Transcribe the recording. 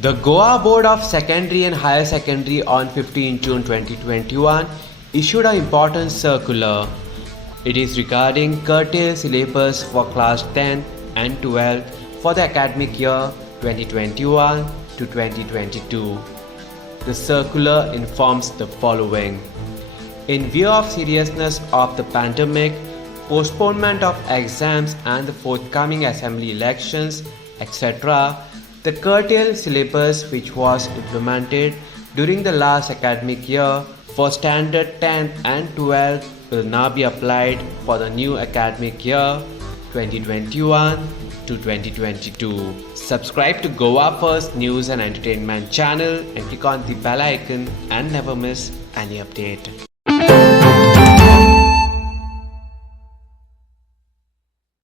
The Goa Board of Secondary and Higher Secondary on 15 June 2021 issued an important circular. It is regarding curtailed syllabus for class 10 and 12 for the academic year 2021 to 2022. The circular informs the following. In view of seriousness of the pandemic, postponement of exams and the forthcoming assembly elections, etc., the curtailed syllabus which was implemented during the last academic year for standard 10 and 12 will now be applied for the new academic year 2021 to 2022. Subscribe to Goa First News and Entertainment channel and click on the bell icon and never miss any update.